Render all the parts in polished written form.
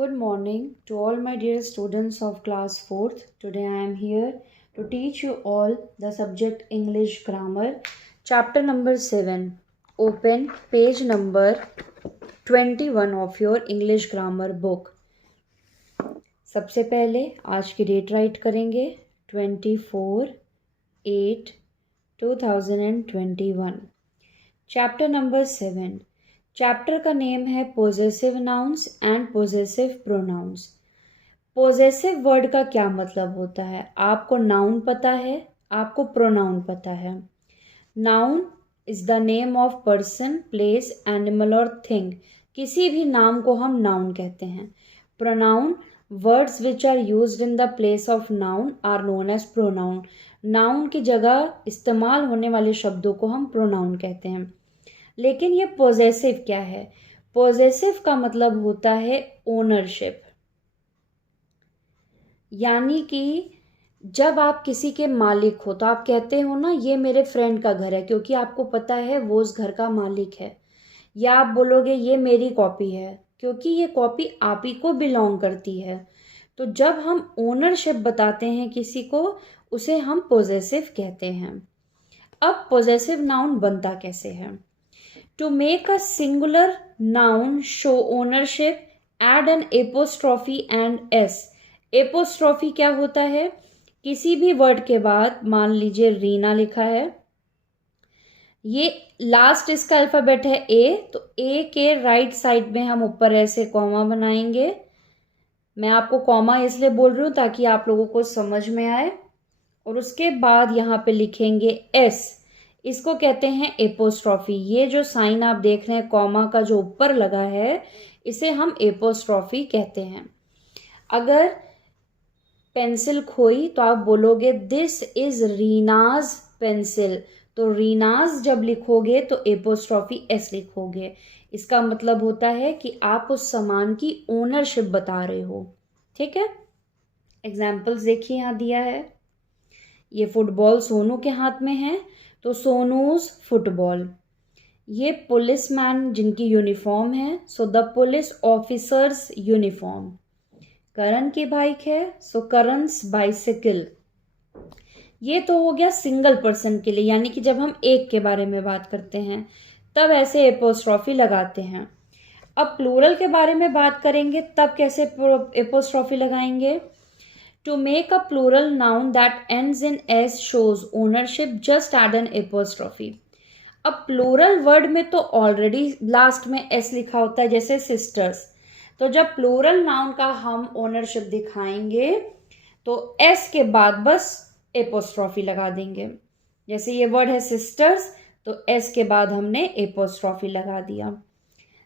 Good morning to all my dear students of class 4th. Today I am here to teach you all the subject English grammar, chapter number 7. Open page number 21 of your English grammar book. सबसे पहले आज की date write करेंगे 24/8/2021. Chapter number 7. Chapter का name है possessive nouns and possessive pronouns. Possessive word का क्या मतलब होता है? आपको नाउन पता है, आपको प्रोनाउन पता है. Noun is the name of person, place, animal और थिंग. किसी भी नाम को हम नाउन कहते हैं. Pronoun words which are used in the place of noun are known as pronoun. Noun की जगह इस्तेमाल होने वाले शब्दों को हम प्रोनाउन कहते हैं. लेकिन ये पोजेसिव क्या है? पोजेसिव का मतलब होता है ओनरशिप. यानी कि जब आप किसी के मालिक हो तो आप कहते हो ना, ये मेरे फ्रेंड का घर है, क्योंकि आपको पता है वो उस घर का मालिक है. या आप बोलोगे ये मेरी कॉपी है, क्योंकि ये कॉपी आप ही को बिलोंग करती है. तो जब हम ओनरशिप बताते हैं किसी को, उसे हम पोजेसिव कहते हैं. अब पोजेसिव नाउन बनता कैसे है? To make a singular noun show ownership, add an apostrophe and s. apostrophe क्या होता है? किसी भी वर्ड के बाद, मान लीजिए रीना लिखा है, ये लास्ट इसका अल्फाबेट है ए, तो ए के राइट साइड में हम ऊपर ऐसे कॉमा बनाएंगे. मैं आपको कॉमा इसलिए बोल रही हूँ ताकि आप लोगों को समझ में आए. और उसके बाद यहाँ पे लिखेंगे एस. इसको कहते हैं एपोस्ट्रॉफी. ये जो साइन आप देख रहे हैं कॉमा का जो ऊपर लगा है, इसे हम एपोस्ट्रॉफी कहते हैं. अगर पेंसिल खोई तो आप बोलोगे दिस इज रीनाज पेंसिल. तो रीनाज जब लिखोगे तो एपोस्ट्रॉफी एस लिखोगे. इसका मतलब होता है कि आप उस सामान की ओनरशिप बता रहे हो. ठीक है, एग्जाम्पल्स देखिए यहाँ दिया है. ये फुटबॉल सोनू के हाथ में है, तो सोनूज फुटबॉल. ये पुलिसमैन जिनकी यूनिफॉर्म है, so the police officers uniform. Karan की बाइक है, सो करणस बाइसिकल. ये तो हो गया सिंगल पर्सन के लिए, यानी कि जब हम एक के बारे में बात करते हैं तब ऐसे एपोस्ट्रॉफी लगाते हैं. अब प्लूरल के बारे में बात करेंगे तब कैसे एपोस्ट्रॉफी लगाएंगे? To make a plural noun that ends in s shows ownership, just add an apostrophe. अब प्लूरल वर्ड में तो ऑलरेडी लास्ट में s लिखा होता है, जैसे सिस्टर्स. तो जब प्लूरल नाउन का हम ओनरशिप दिखाएंगे तो s के बाद बस एपोस्ट्रॉफी लगा देंगे. जैसे ये वर्ड है सिस्टर्स, तो s के बाद हमने एपोस्ट्रॉफी लगा दिया.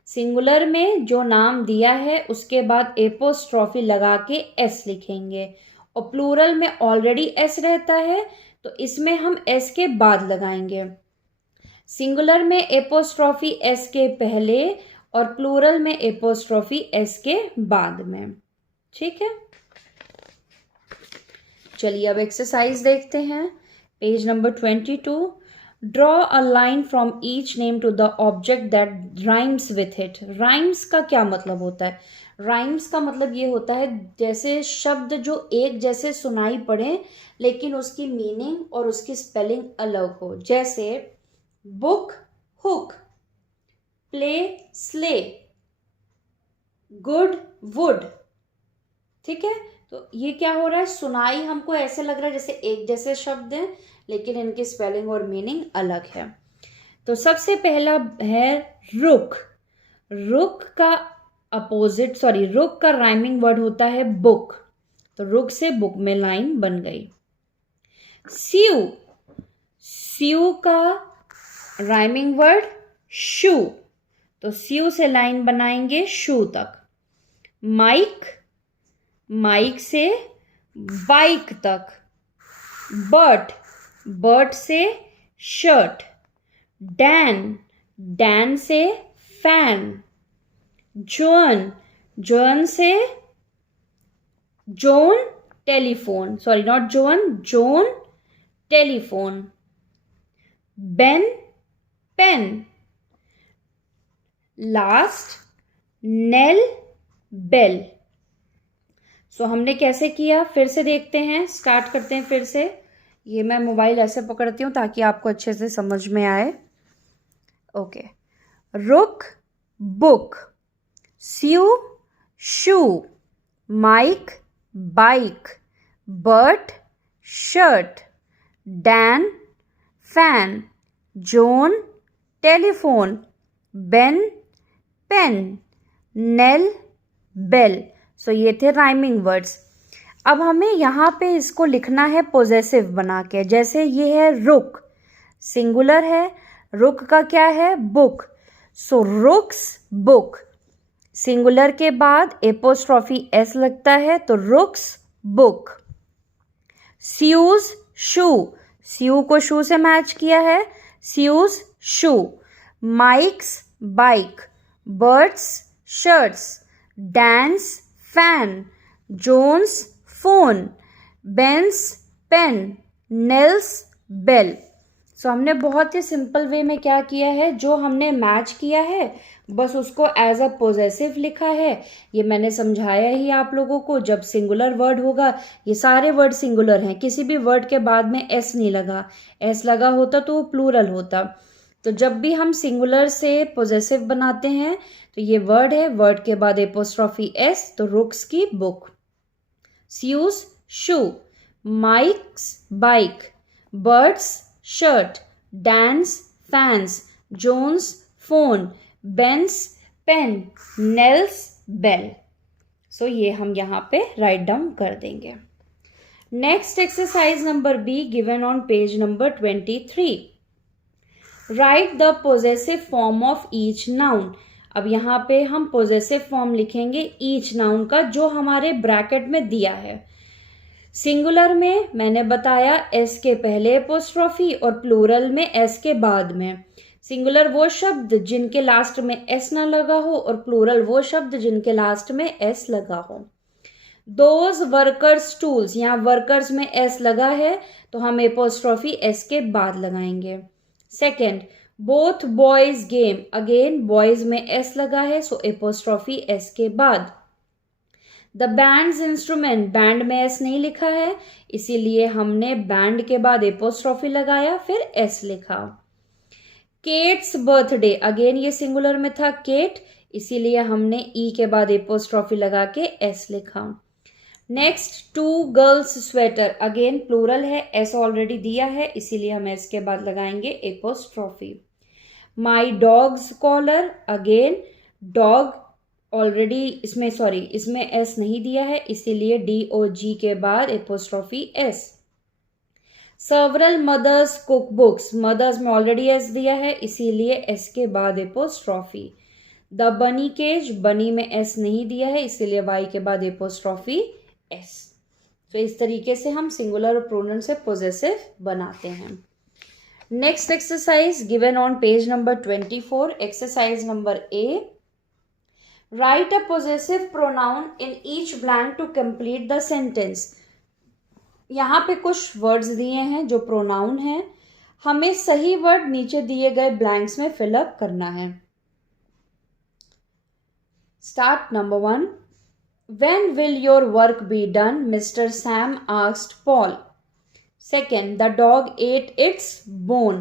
सिंगुलर में जो नाम दिया है उसके बाद एपोस्ट्रॉफी लगा के एस लिखेंगे. और प्लूरल में ऑलरेडी एस रहता है, तो इसमें हम एस के बाद लगाएंगे. सिंगुलर में एपोस्ट्रॉफी एस के पहले और प्लूरल में एपोस्ट्रॉफी एस के बाद में. ठीक है, चलिए अब एक्सरसाइज देखते हैं. Page number 22. Draw a line from each name to the object that rhymes with it. Rhymes का क्या मतलब होता है? Rhymes का मतलब ये होता है जैसे शब्द जो एक जैसे सुनाई पड़े लेकिन उसकी मीनिंग और उसकी स्पेलिंग अलग हो. जैसे book hook, play slay, good would. ठीक है, तो ये क्या हो रहा है? सुनाई हमको ऐसे लग रहा है जैसे एक जैसे शब्द हैं, लेकिन इनकी स्पेलिंग और मीनिंग अलग है. तो सबसे पहला है रुक. रुक का अपोजिट रुक का राइमिंग वर्ड होता है बुक. तो रुक से बुक में लाइन बन गई. स्यू. स्यू का राइमिंग वर्ड शू. तो स्यू से लाइन बनाएंगे शू तक. माइक. माइक से बाइक तक. बर्ट. बर्ट से शर्ट. डैन. डैन से फैन. जोन. जोन से John telephone. Not John, John telephone. Ben pen. Last Nell bell. So हमने कैसे किया फिर से देखते हैं, स्टार्ट करते हैं फिर से। ये मैं मोबाइल ऐसे पकड़ती हूँ ताकि आपको अच्छे से समझ में आए। Okay, Rook book, Sue shoe, Mike bike, Bert shirt, Dan fan, John telephone, Ben pen, Nell bell. So ये थे राइमिंग वर्ड्स। अब हमें यहाँ पे इसको लिखना है पोजेसिव बना के। जैसे ये है रुक, सिंगुलर है, रुक का क्या है बुक, सो रुक्स बुक। सिंगुलर के बाद एपोस्ट्रॉफी एस लगता है तो रुक्स बुक। स्यूज शू, स्यू को शू से मैच किया है, Sue's shoe. Mike's bike, Bert's shirts, Dan's fan, John's phone, Ben's pen, Nell's bell. So हमने बहुत ही सिंपल वे में क्या किया है, जो हमने मैच किया है बस उसको एज अ पोजेसिव लिखा है। ये मैंने समझाया ही आप लोगों को। जब सिंगुलर वर्ड होगा, ये सारे वर्ड सिंगुलर हैं, किसी भी वर्ड के बाद में एस नहीं लगा, एस लगा होता तो वो प्लूरल होता। तो जब भी हम सिंगुलर से पोजेसिव बनाते हैं तो ये वर्ड है, वर्ड के बाद एपोस्ट्रॉफी एस, तो रुक्स की book. Sue's shoe, Mike's bike, Bert's shirt, Dan's fans, John's phone, Ben's pen, Nell's bell. So ये हम यहाँ पे राइट डाउन कर देंगे। Next exercise number B given on page number 23। Write the possessive form of each noun. अब यहाँ पे हम पोजेसिव फॉर्म लिखेंगे ईच नाउन का, जो हमारे ब्रैकेट में दिया है। सिंगुलर में मैंने बताया एस के पहले एपोस्ट्रॉफी और प्लूरल में एस के बाद में। सिंगुलर वो शब्द जिनके लास्ट में एस ना लगा हो और प्लूरल वो शब्द जिनके लास्ट में एस लगा हो। दोज वर्कर्स टूल्स, यहाँ वर्कर्स में एस लगा है तो हम एपोस्ट्रॉफी एस के बाद लगाएंगे। Second, both boys game, again boys में एस लगा है सो एपोस्ट्रॉफी एस के बाद। द बैंड्स इंस्ट्रूमेंट, बैंड में एस नहीं लिखा है इसीलिए हमने बैंड के बाद एपोस्ट्रॉफी लगाया फिर एस लिखा। केट्स बर्थडे, अगेन ये सिंगुलर में था केट इसीलिए हमने ई के बाद एपोस्ट्रॉफी लगा के एस लिखा। Next, two girls sweater, again plural है, एस ऑलरेडी दिया है इसीलिए हम एस के बाद लगाएंगे apostrophe. My dog's collar, again dog already इसमें एस नहीं दिया है इसीलिए डी ओ जी के बाद apostrophe S. Several mothers' cook books, mothers में ऑलरेडी एस दिया है इसीलिए एस के बाद एपोस्ट्रॉफी। द बनी केज, बनी में एस नहीं दिया है इसीलिए वाई के बाद एपोस्ट्रॉफी एस। तो इस तरीके से हम सिंगुलर और प्रोनम से पोजेसिव बनाते हैं। Next exercise given on page number 24, exercise number A. Write a possessive pronoun in each blank to complete the sentence. यहाँ पे कुछ वर्ड्स दिए हैं जो प्रोनाउन हैं, हमें सही वर्ड नीचे दिए गए ब्लैंक्स में फिलअप करना है। Start number 1। When will your work be done? Mr. Sam asked Paul. Second, the dog ate its bone.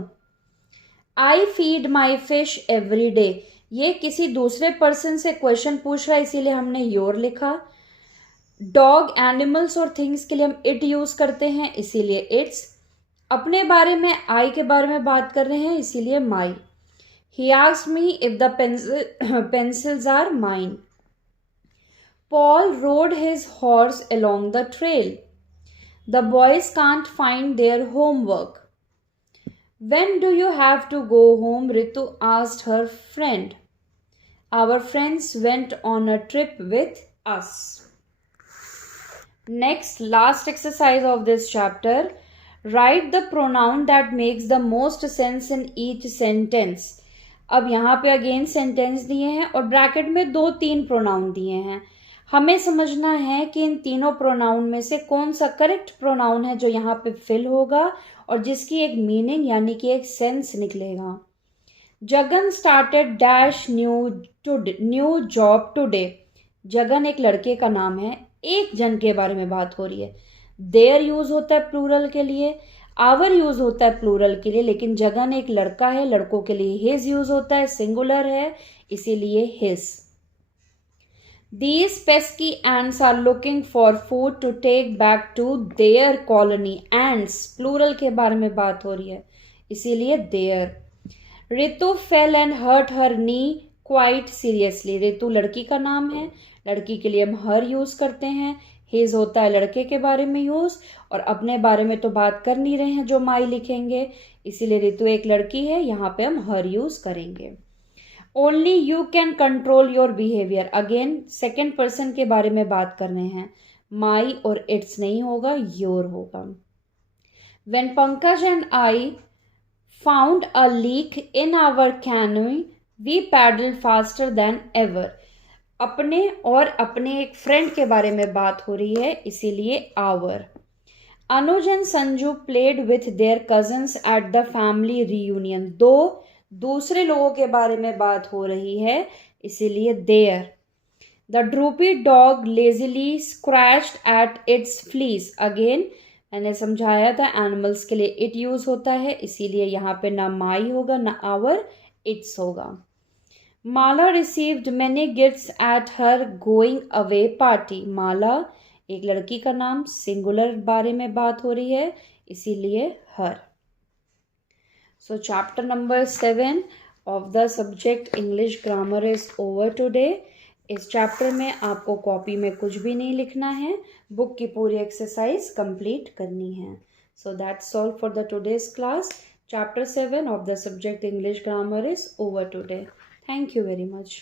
I feed my fish every day. ये किसी दूसरे पर्सन से क्वेश्चन पूछ रहा है इसीलिए हमने योर लिखा। डॉग एनिमल्स और थिंग्स के लिए हम इट यूज करते हैं इसीलिए इट्स। अपने बारे में आई के बारे में बात कर रहे हैं इसीलिए माई। He asked me if the pencils are mine. Paul rode his horse along the trail. The boys can't find their homework. When do you have to go home? Ritu asked her friend. Our friends went on a trip with us. Next, last exercise of this chapter. Write the pronoun that makes the most sense in each sentence. अब यहाँ पे again sentence दिए हैं और bracket में 2-3 pronoun दिए हैं। हमें समझना है कि इन तीनों प्रोनाउन में से कौन सा करेक्ट प्रोनाउन है जो यहाँ पे फिल होगा और जिसकी एक मीनिंग यानी कि एक सेंस निकलेगा। Jagan started dash new job today. Jagan एक लड़के का नाम है, एक जन के बारे में बात हो रही है। देयर यूज होता है प्लूरल के लिए, आवर यूज होता है प्लूरल के लिए, लेकिन जगन एक लड़का है, लड़कों के लिए हिज यूज होता है, सिंगुलर है इसीलिए his. These pesky ants are looking for food to take back to their colony. Ants plural के बारे में बात हो रही है इसीलिए their. Ritu fell and hurt her knee quite seriously. Ritu लड़की का नाम है, लड़की के लिए हम हर यूज करते हैं, हिज होता है लड़के के बारे में यूज, और अपने बारे में तो बात कर नहीं रहे हैं जो माई लिखेंगे, इसीलिए रितु एक लड़की है, यहाँ पे हम हर यूज करेंगे। Only you can control your behaviour, again second person के बारे में बात कर रहे हैं, माई और इट्स नहीं होगा, योर होगा। When Pankaj and I found a leak in our canoe we paddle faster than ever. अपने और अपने एक फ्रेंड के बारे में बात हो रही है इसीलिए our. Anuj and Sanju played with their cousins at the family reunion. दो दूसरे लोगों के बारे में बात हो रही है इसीलिए there. The droopy dog lazily scratched at its fleas. Again मैंने समझाया था एनिमल्स के लिए इट यूज होता है इसीलिए यहाँ पे ना माई होगा ना आवर, इट्स होगा। Mala received many gifts at her going away party. Mala एक लड़की का नाम, सिंगुलर बारे में बात हो रही है इसीलिए हर। So chapter number 7 of the subject English grammar is over today. इस चैप्टर में आपको कॉपी में कुछ भी नहीं लिखना है, बुक की पूरी एक्सरसाइज कंप्लीट करनी है। So that's all for the today's class. Chapter 7 of the subject English grammar is over today. Thank you very much.